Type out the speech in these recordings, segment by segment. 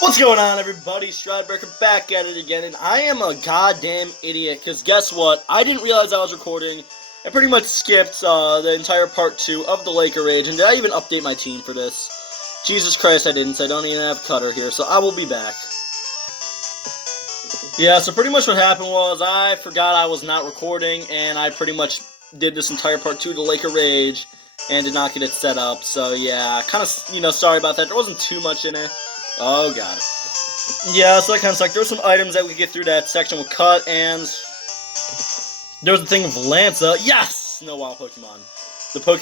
What's going on, everybody? Stradbreaker back at it again, and I am a goddamn idiot, because guess what? I didn't realize I was recording. I pretty much skipped the entire part 2 of the Laker Rage, and did I even update my team for this? Jesus Christ, I didn't, so I don't even have Cutter here, so I will be back. Yeah, so pretty much what happened was I forgot I was not recording, and I pretty much did this entire part 2 of the Laker Rage, and did not get it set up, so yeah, kind of, sorry about that. There wasn't too much in it. Oh, got it. Yeah, so that kind of sucked. There were some items that we get through that section with Cut, and there was the thing with Lanza. Yes! Snow Wild Pokemon.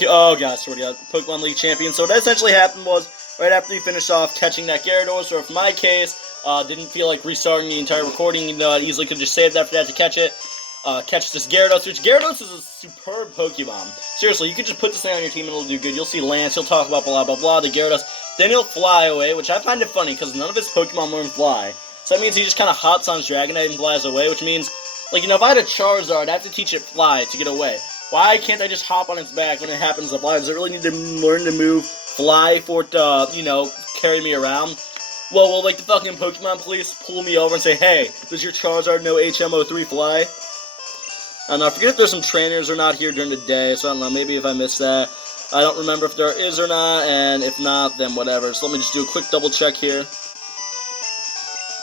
Oh gosh, Pokemon League champion. So what essentially happened was, right after you finished off catching that Gyarados, or in my case, didn't feel like restarting the entire recording, easily could just save after that to catch it. Catch this Gyarados, which Gyarados is a superb Pokemon. Seriously, you could just put this thing on your team and it'll do good. You'll see Lance, he'll talk about blah blah blah, the Gyarados, then he'll fly away, which I find it funny, because none of his Pokemon learn fly. So that means he just kind of hops on his Dragonite and flies away, which means, like, if I had a Charizard, I'd have to teach it fly to get away. Why can't I just hop on its back when it happens to fly? Does it really need to learn to move, fly for it to, carry me around? Well, will, like, the fucking Pokemon police pull me over and say, hey, does your Charizard know HM03 fly? I don't know, I forget if there's some trainers or not here during the day, so I don't know, maybe if I missed that. I don't remember if there is or not, and if not, then whatever. So let me just do a quick double check here.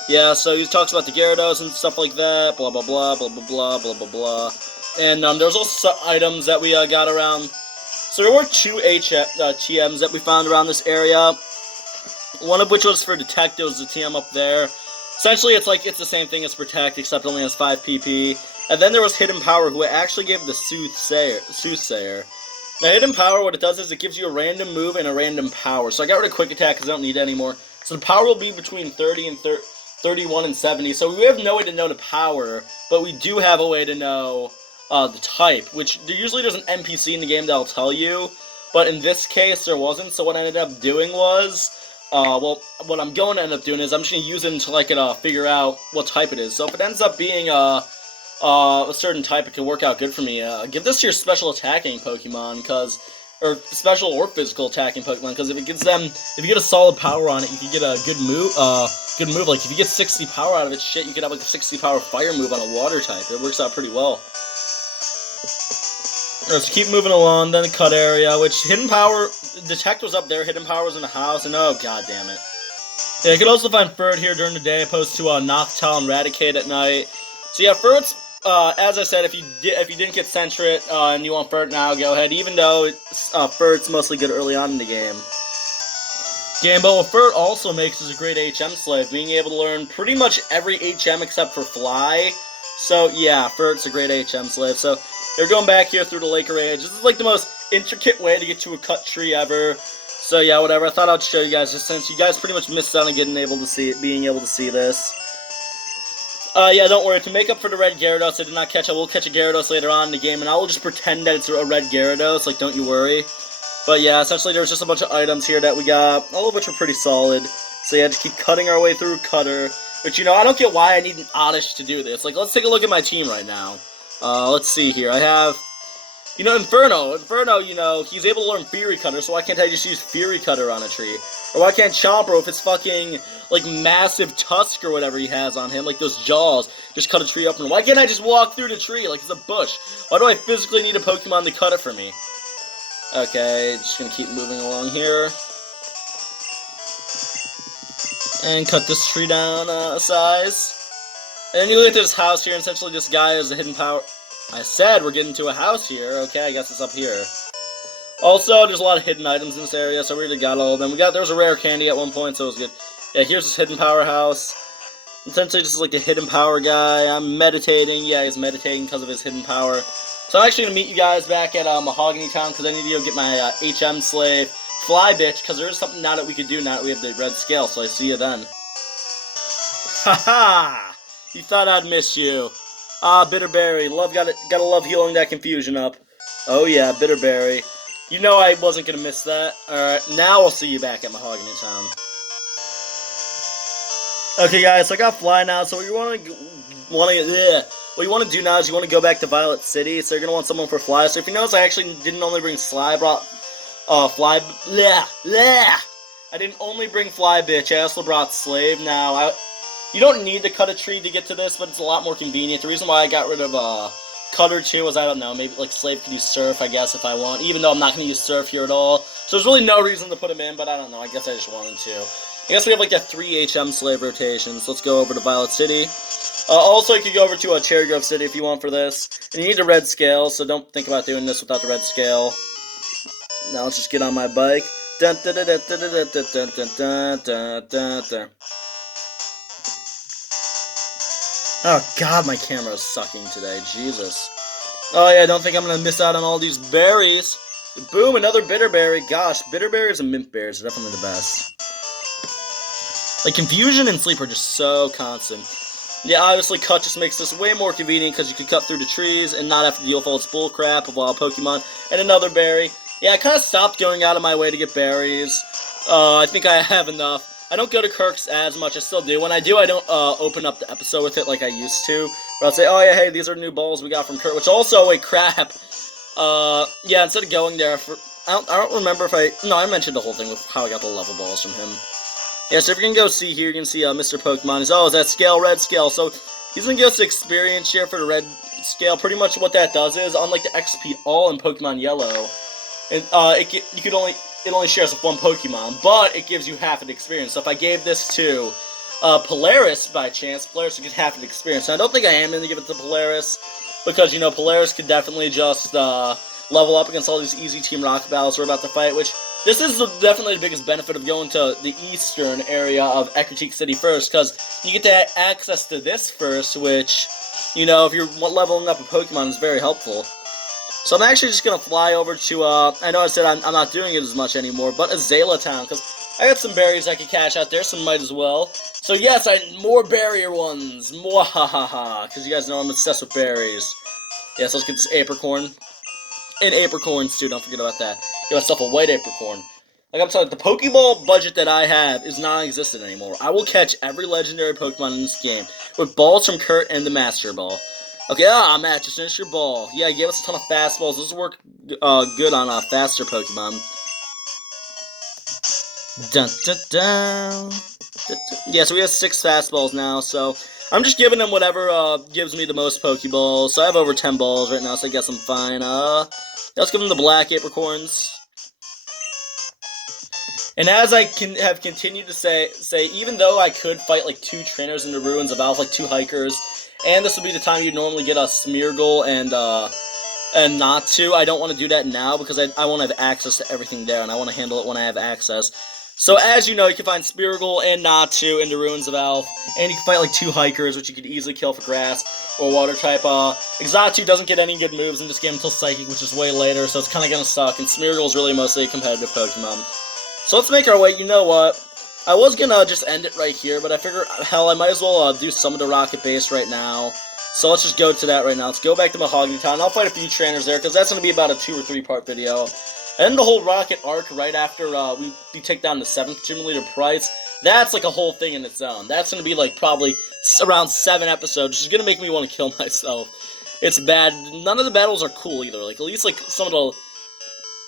Yeah, so he talks about the Gyarados and stuff like that, blah blah blah, blah blah blah, blah blah blah. And there's also some items that we got around. So there were 2 TMs that we found around this area. One of which was for Detect, it was the TM up there. Essentially, it's the same thing as Protect, except it only has 5 PP. And then there was Hidden Power, who I actually gave the Soothsayer. Now, Hidden Power, what it does is it gives you a random move and a random power. So I got rid of Quick Attack because I don't need it anymore. So the power will be between 30 and 31 and 70. So we have no way to know the power, but we do have a way to know the type, which usually there's an NPC in the game that'll tell you. But in this case, there wasn't. So what I ended up doing was, what I'm going to end up doing is I'm just going to use it until I can figure out what type it is. So if it ends up being a certain type, it can work out good for me. Give this to your special attacking Pokemon, or special or physical attacking Pokemon, because if you get a solid power on it, you can get a good move, like if you get 60 power out of it, shit, you could have like a 60 power fire move on a water type. It works out pretty well. Let's keep moving along, then the Cut area, which Hidden Power, Detect was up there, Hidden Power was in the house, and oh, god damn it. Yeah, you can also find Furt here during the day, opposed to Noctowl and Raticate at night. So yeah, Furt's, as I said, if you didn't get Sentret, and you want Furt now, go ahead, even though Furt's mostly good early on in the game. But what Furt also makes is a great HM slave, being able to learn pretty much every HM except for Fly. So yeah, Furt's a great HM slave. So they're going back here through the Laker Rage. This is like the most intricate way to get to a cut tree ever. So yeah, whatever. I thought I'd show you guys, just since you guys pretty much missed out on being able to see this. Yeah, don't worry. To make up for the red Gyarados I did not catch, I will catch a Gyarados later on in the game, and I will just pretend that it's a red Gyarados. Like, don't you worry. But yeah, essentially there's just a bunch of items here that we got, all of which are pretty solid. So yeah, just keep cutting our way through Cutter. But I don't get why I need an Oddish to do this. Like, let's take a look at my team right now. Let's see here. I have, Inferno. Inferno, he's able to learn Fury Cutter, so why can't I just use Fury Cutter on a tree? Or why can't Chomper, if it's fucking, like, massive tusk or whatever he has on him, like those jaws, just cut a tree up? And why can't I just walk through the tree like it's a bush? Why do I physically need a Pokemon to cut it for me? Okay, just gonna keep moving along here. And cut this tree down a size. And then you look at this house here, and essentially this guy is a Hidden Power. I said we're getting to a house here. Okay, I guess it's up here. Also, there's a lot of hidden items in this area, so we already got all of them. There was a rare candy at one point, so it was good. Yeah, here's this Hidden Power house. Essentially, this is like a Hidden Power guy. I'm meditating. Yeah, he's meditating because of his Hidden Power. So I'm actually going to meet you guys back at Mahogany Town, because I need to go get my HM slave, Fly Bitch, because there is something now that we could do now that we have the red scale, so I see you then. Haha! You thought I'd miss you. Bitterberry. Gotta love healing that confusion up. Oh yeah, Bitterberry. You know I wasn't gonna miss that. Alright, now I'll see you back at Mahogany Town. Okay guys, so I got Fly now, so what you want to do now is you want to go back to Violet City, so you're going to want someone for Fly. So if you notice, I actually didn't only bring Sly, I brought Fly, I I didn't only bring Fly Bitch, I also brought Slave. Now, you don't need to cut a tree to get to this, but it's a lot more convenient. The reason why I got rid of Cutter too was, I don't know, maybe like Slave could use Surf, I guess, if I want, even though I'm not going to use Surf here at all. So there's really no reason to put him in, but I don't know, I guess I just wanted to. I guess we have like a 3 HM Slave rotation, so let's go over to Violet City. Also, you could go over to Cherry Grove City if you want for this. And you need the red scale, so don't think about doing this without the red scale. Now let's just get on my bike. Dun, dun, dun, dun, dun, dun, dun, dun, dun, dun, dun. Oh god, my camera is sucking today. Jesus. Oh yeah, I don't think I'm gonna miss out on all these berries. Boom, another Bitterberry. Gosh, Bitterberries and Mint Berries are definitely the best. Like, Confusion and Sleep are just so constant. Yeah, obviously, Cut just makes this way more convenient because you can cut through the trees and not have to deal with all this bullcrap of wild Pokemon. And another berry. Yeah, I kind of stopped going out of my way to get berries. I think I have enough. I don't go to Kirk's as much. I still do. When I do, I don't open up the episode with it like I used to. Where I'll say, oh yeah, hey, these are new balls we got from Kirk. Which also, wait, crap. Yeah, instead of going there for... I don't remember if I mentioned the whole thing with how I got the level balls from him. Yeah, so if you can go see here, you can see Mr. Pokemon is, is that scale, red scale. So he's going to give us experience here for the red scale. Pretty much what that does is, unlike the XP All in Pokemon Yellow, and it only shares with one Pokemon, but it gives you half an experience. So if I gave this to Polaris by chance, Polaris would get half an experience. And I don't think I am going to give it to Polaris, because, you know, Polaris could definitely just level up against all these easy Team Rocket battles we're about to fight, which... This is definitely the biggest benefit of going to the eastern area of Ecruteak City first, because you get to access to this first, which, you know, if you're leveling up a Pokemon, is very helpful. So I'm actually just going to fly over to, I know I said I'm not doing it as much anymore, but Azalea Town, because I got some berries I could catch out there, so might as well. So yes, more barrier ones, mwahaha, because you guys know I'm obsessed with berries. Yes, let's get this Apricorn. And Apricorns too, don't forget about that. Get myself a white Apricorn. Like I'm telling you, the Pokeball budget that I have is non-existent anymore. I will catch every legendary Pokemon in this game with balls from Kurt and the Master Ball. Okay, Matt, just finish your ball. Yeah, he gave us a ton of fastballs. This will work good on faster Pokemon. Dun, dun, dun. Dun, dun. Yeah, so we have 6 fastballs now, so... I'm just giving him whatever gives me the most Pokeballs. So I have over 10 balls right now, so I guess I'm fine. Let's give him the black Apricorns. And as I have continued to say, even though I could fight like 2 trainers in the Ruins of Alph, like 2 hikers, and this would be the time you'd normally get a Smeargle and not to, I don't want to do that now because I want to have access to everything there, and I want to handle it when I have access. So as you know, you can find Smeargle and Natu in the Ruins of Alph, and you can fight like 2 hikers, which you could easily kill for grass or water type. Exatu doesn't get any good moves in this game until Psychic, which is way later, so it's kind of gonna suck, and Smeargle is really mostly a competitive Pokemon. So let's make our way. You know what? I was gonna just end it right here, but I figure, hell, I might as well do some of the Rocket Base right now. So let's just go to that right now. Let's go back to Mahogany Town. I'll fight a few trainers there, because that's gonna be about a 2 or 3 part video. And the whole Rocket arc right after we take down the 7th Gym Leader Price, that's like a whole thing in its own. That's going to be like probably around 7 episodes, which is going to make me want to kill myself. It's bad. None of the battles are cool either. Like, at least like some of the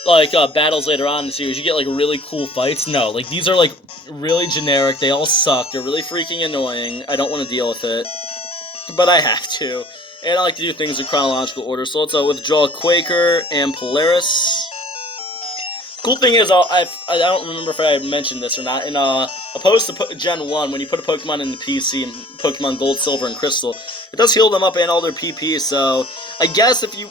like battles later on in the series, you get like really cool fights. No, like these are like really generic. They all suck. They're really freaking annoying. I don't want to deal with it, but I have to. And I like to do things in chronological order. So let's withdraw Quaker and Polaris. Cool thing is, I don't remember if I mentioned this or not, in opposed to Gen 1, when you put a Pokemon in the PC, and Pokemon Gold, Silver, and Crystal, it does heal them up and all their PP, so I guess if you,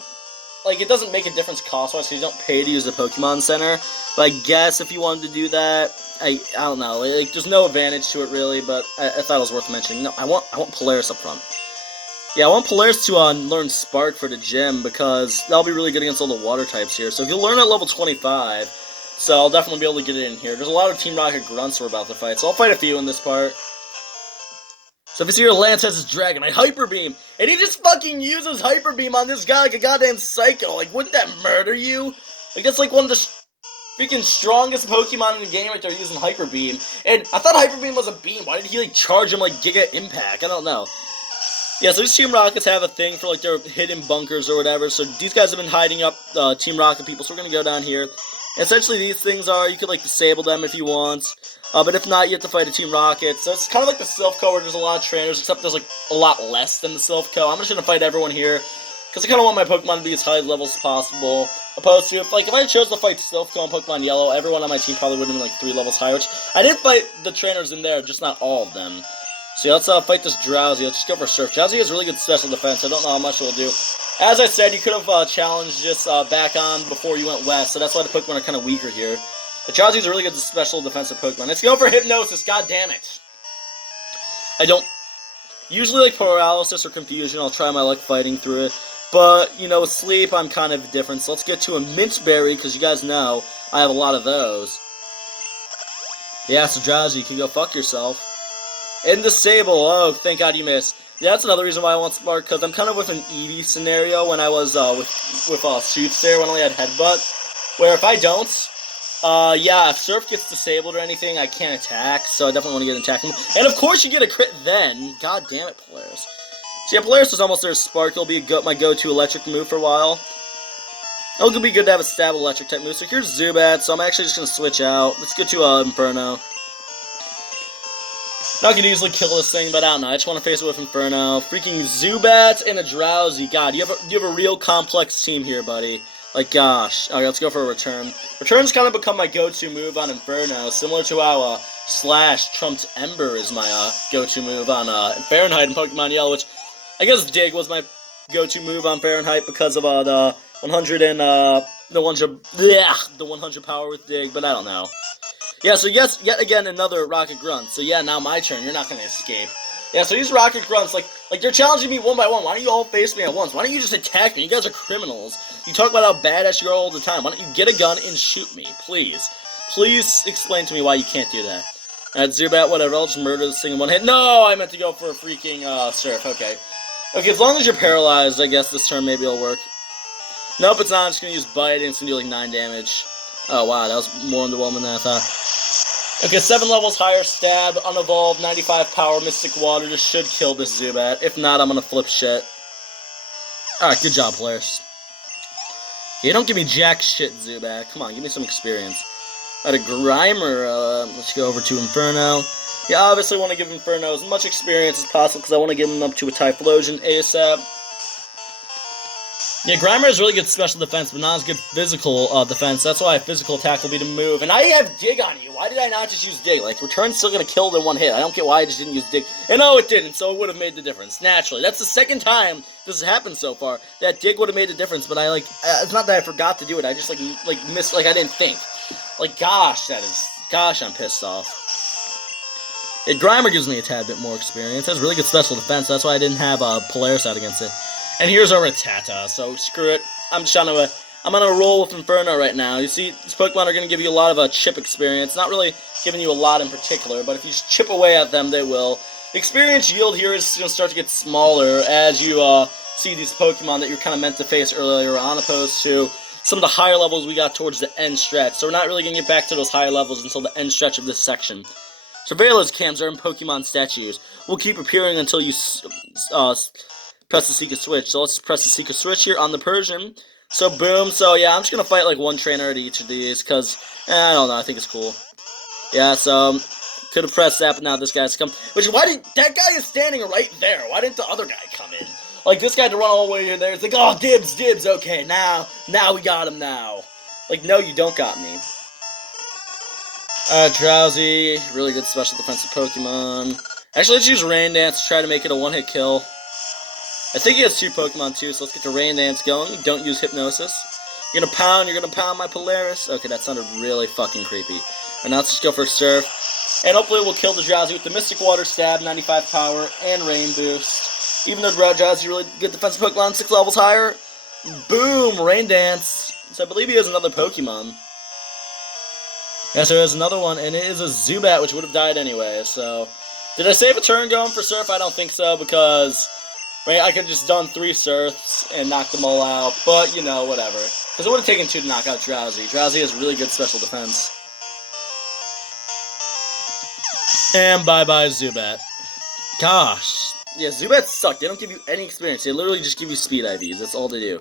like, it doesn't make a difference cost-wise, because you don't pay to use the Pokemon Center, but I guess if you wanted to do that, I don't know, like, there's no advantage to it really, but I thought it was worth mentioning. No, I want Polaris up front. Yeah, I want Polaris to learn Spark for the gym, because that'll be really good against all the water types here, so if you learn at level 25, so I'll definitely be able to get it in here. There's a lot of Team Rocket grunts we're about to fight, so I'll fight a few in this part. So if you see your Lance has his Dragon, I Hyper Beam, and he just fucking uses Hyper Beam on this guy like a goddamn psycho. Like, wouldn't that murder you? Like, that's like one of the freaking strongest Pokemon in the game right there using Hyper Beam. And I thought Hyper Beam was a beam. Why did he like charge him like Giga Impact? I don't know. Yeah, so these Team Rockets have a thing for like their hidden bunkers or whatever. So these guys have been hiding up Team Rocket people. So we're gonna go down here. Essentially, these things are, you could, like, disable them if you want. But if not, you have to fight a Team Rocket. So it's kind of like the Silph Co, where there's a lot of trainers, except there's, like, a lot less than the Silph Co. I'm just going to fight everyone here, because I kind of want my Pokemon to be as high level as possible. Opposed to, if I chose to fight Silph Co and Pokemon Yellow, everyone on my team probably would have been, like, 3 levels higher, which I did fight the trainers in there, just not all of them. So yeah, let's fight this Drowsy. Let's just go for Surf. Drowsy has really good special defense. I don't know how much it will do. As I said, you could have challenged this back on before you went west, so that's why the Pokemon are kind of weaker here. But Drowsy is a really good special defensive Pokemon. Let's go for Hypnosis. God damn it! I don't usually like Paralysis or Confusion. I'll try my luck fighting through it. But, you know, with Sleep, I'm kind of different. So let's get to a Mint Berry, because you guys know I have a lot of those. Yeah, so Drowsy, you can go fuck yourself. And Disable. Oh, thank God you missed. Yeah, that's another reason why I want Spark, because I'm kind of with an Eevee scenario when I was with Soothsayer when I only had Headbutt, where if I don't, yeah, if Surf gets disabled or anything, I can't attack, so I definitely want to get an attack. And of course you get a crit then. God damn it, Polaris. So yeah, Polaris is almost there. Spark will be my go-to electric move for a while. It'll be good to have a stab electric type move. So here's Zubat, so I'm actually just going to switch out. Let's go to Inferno. Now I could easily kill this thing, but I don't know. I just want to face it with Inferno. Freaking Zubat and a Drowsy. God, you have a real complex team here, buddy. Like, gosh. Okay, let's go for a Return. Return's kind of become my go-to move on Inferno, similar to how Slash trumped Ember is my go-to move on Fahrenheit and Pokemon Yellow, which I guess Dig was my go-to move on Fahrenheit because of the 100 and the 100 power with Dig, but I don't know. Yeah, so yes, yet again, another Rocket Grunt. So yeah, now my turn. You're not going to escape. Yeah, so these Rocket Grunts, like you're challenging me one by one. Why don't you all face me at once? Why don't you just attack me? You guys are criminals. You talk about how badass you are all the time. Why don't you get a gun and shoot me, please? Please explain to me why you can't do that. Alright, Zubat, whatever. I'll just murder this thing in one hit. No, I meant to go for a freaking Surf. Okay. Okay, as long as you're paralyzed, I guess this turn maybe it'll work. Nope, it's not. I'm just going to use Bite, and it's going to do like 9 damage. Oh, wow, that was more underwhelming than I thought. Okay, 7 levels higher, Stab, Unevolved, 95 power, Mystic Water. This should kill this Zubat. If not, I'm gonna flip shit. Alright, good job, players. Yeah, don't give me jack shit, Zubat. Come on, give me some experience. Alright, a Grimer. Let's go over to Inferno. Yeah, obviously want to give Inferno as much experience as possible because I want to give him up to a Typhlosion ASAP. Yeah, Grimer has really good special defense, but not as good physical defense. That's why physical attack will be the move. And I have Dig on you. Why did I not just use Dig? Like, Return's still going to kill it in one hit. I don't get why I just didn't use Dig. And no, it didn't, so it would have made the difference, naturally. That's the second time this has happened so far, that Dig would have made the difference, but I, it's not that I forgot to do it. I just, missed, I didn't think. Gosh, I'm pissed off. Yeah, Grimer gives me a tad bit more experience. It has really good special defense, so that's why I didn't have Polaris out against it. And here's our Rattata, so screw it. I'm gonna roll with Inferno right now. You see, these Pokemon are gonna give you a lot of chip experience. Not really giving you a lot in particular, but if you just chip away at them, they will. The experience yield here is gonna start to get smaller as you see these Pokemon that you're kind of meant to face earlier on, opposed to some of the higher levels we got towards the end stretch. So we're not really gonna get back to those higher levels until the end stretch of this section. Surveillance cams are in Pokemon statues. Will keep appearing until you press the Secret Switch. So let's press the Secret Switch here on the Persian. So boom. So yeah, I'm just gonna fight one trainer at each of these because I don't know. I think it's cool. Yeah. So could have pressed that, but now this guy's come. Why did that guy is standing right there? Why didn't the other guy come in? This guy had to run all the way there. It's like, oh, dibs. Okay, now we got him now. No, you don't got me. Drowsy, really good special defensive Pokemon. Actually, let's use Rain Dance to try to make it a one-hit kill. I think he has 2 Pokemon too, so let's get the Rain Dance going. Don't use Hypnosis. You're gonna pound my Polaris. Okay, that sounded really fucking creepy. And now let's just go for Surf. And hopefully we'll kill the Drowsy with the Mystic Water Stab, 95 power, and Rain Boost. Even though Drowsy really good defensive Pokemon, 6 levels higher. Boom! Rain Dance. So I believe he has another Pokemon. Yes, there is another one, and it is a Zubat, which would have died anyway, so... Did I save a turn going for Surf? I don't think so, because... I could have just done 3 Surfs and knocked them all out, but, you know, whatever. Because it would have taken 2 to knock out Drowsy. Drowsy has really good special defense. And bye-bye, Zubat. Gosh. Yeah, Zubats suck. They don't give you any experience. They literally just give you speed IVs. That's all they do.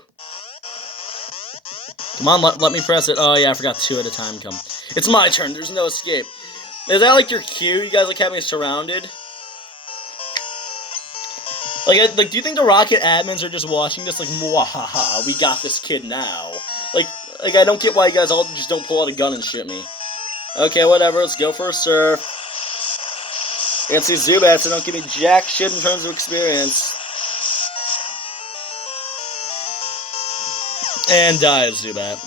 Come on, let me press it. Oh, yeah, I forgot 2 at a time come. It's my turn. There's no escape. Is that, like, your cue? You guys, like, have me surrounded? Like, do you think the Rocket admins are just watching this, like, mwahaha, we got this kid now? Like, I don't get why you guys all just don't pull out a gun and shoot me. Okay, whatever, let's go for a surf. Against these Zubats, they don't give me jack shit in terms of experience. And die, Zubat.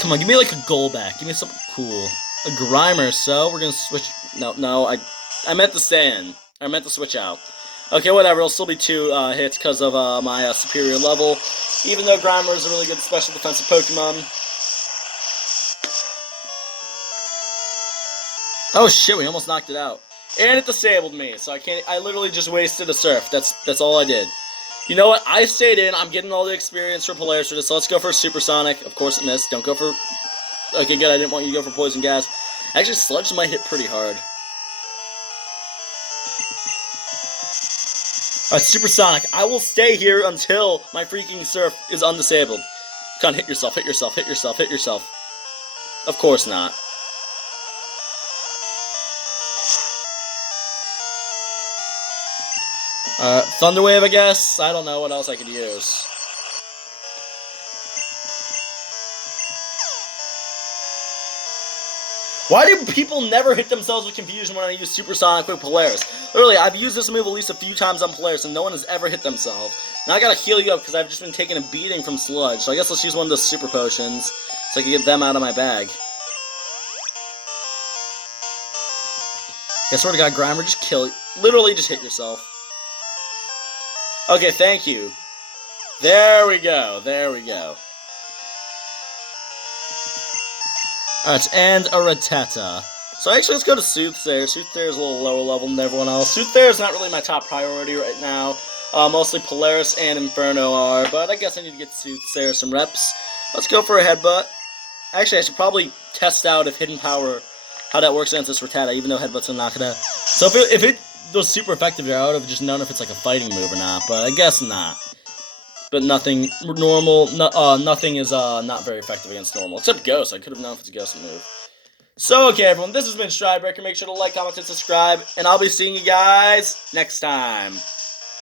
Come on, give me like a goal back. Give me something cool. A Grimer, so we're gonna switch. No, I meant to stay in. I meant to switch out. Okay, whatever, it'll still be 2 hits because of my superior level. Even though Grimer is a really good special defensive Pokemon. Oh shit, we almost knocked it out. And it disabled me, so I literally just wasted a surf. That's all I did. You know what? I stayed in. I'm getting all the experience for Polaris for this. So let's go for Supersonic. Of course it missed. Don't go for... Okay, good. I didn't want you to go for Poison Gas. Actually, Sludge might hit pretty hard. Alright, Supersonic. I will stay here until my freaking Surf is undisabled. Come on, hit yourself, hit yourself, hit yourself, hit yourself. Of course not. Thunder Wave, I guess? I don't know what else I could use. Why do people never hit themselves with confusion when I use Supersonic with Polaris? Literally, I've used this move at least a few times on Polaris, and no one has ever hit themselves. Now I gotta heal you up, because I've just been taking a beating from Sludge, so I guess let's use one of those Super Potions, so I can get them out of my bag. I swear to God, Grimer, just kill it. Literally, just hit yourself. Okay, thank you. There we go, there we go. Alright, and a Rattata. So actually, let's go to Soothsayer. Soothsayer is a little lower level than everyone else. Soothsayer is not really my top priority right now. Mostly Polaris and Inferno are, but I guess I need to get Soothsayer some reps. Let's go for a Headbutt. Actually, I should probably test out if Hidden Power, how that works against this Rattata, even though Headbutt's gonna knock it out. So if it was super effective there, I would have just known if it's like a fighting move or not, but I guess not. But nothing normal, nothing is not very effective against normal, except Ghost. I could have known if it's a Ghost move. So, okay, everyone, this has been Stridebreaker. Make sure to like, comment, and subscribe, and I'll be seeing you guys next time.